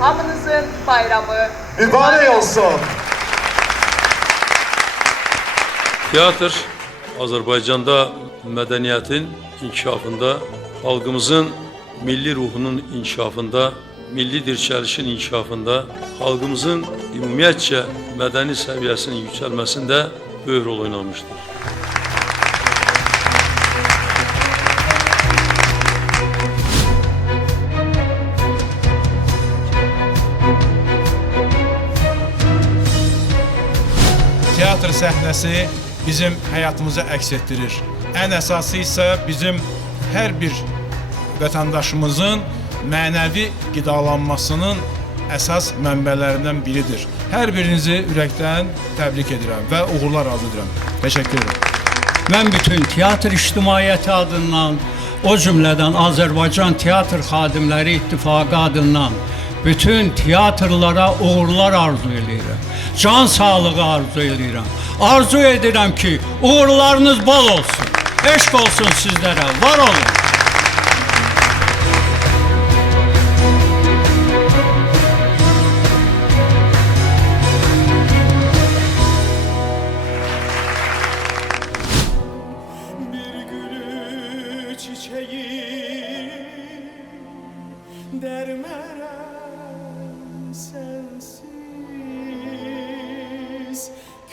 Hamınızın bayramı mübarek olsun. Tiyatr Azərbaycanda mədəniyyətin inkişafında, xalqımızın milli ruhunun inkişafında, milli dirçəlişin inkişafında, xalqımızın ümumiyyətcə mədəni səviyyəsinin yüksəlməsində böyük rol oynamışdır. Tiyatr səhnəsi bizim həyatımızı əks etdirir. Ən əsası isə bizim hər bir vətəndaşımızın mənəvi qidalanmasının əsas mənbələrindən biridir. Hər birinizi ürəkdən təbrik edirəm və uğurlar arzu edirəm. Təşəkkür edirəm. Mən bütün teatr ictimaiyyəti adından, o cümlədən Azərbaycan Teatr Xadimləri İttifaqı adından bütün teatrlara uğurlar arzu edirəm. Can sağlığı arzu edirəm. Arzu edirəm ki, uğurlarınız bol olsun. Eşq olsun sizlərə. Var olun. Bir gülü çiçeği dermerem sensiz,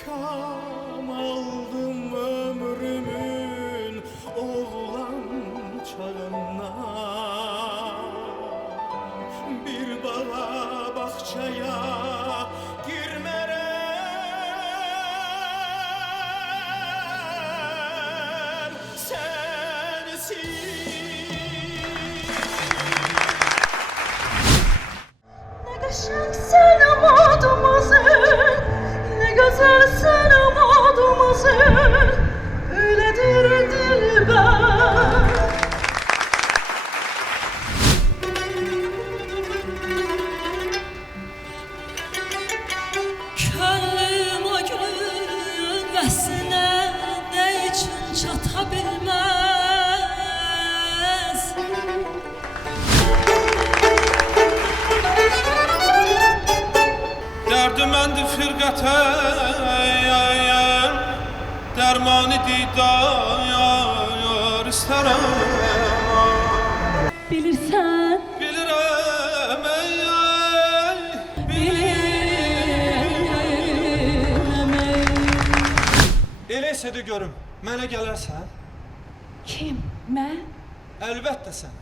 kam aldım ömrümün oğlan çağından. Bir bağa bahçaya girmerem sensiz. Ne qəşəngsən mademoiselle, ne gözəlsən mademoiselle, öylədir dilbər. Könlüm o günün vəslinə nə üçün çata bilməz? Derdimendi firqətə dərmanı didar istərəm. Bilirsən, Bilirəm bilirəm. Elə isə də görüm, mənə gələrsən? Kim? Mən? Əlbəttə sən.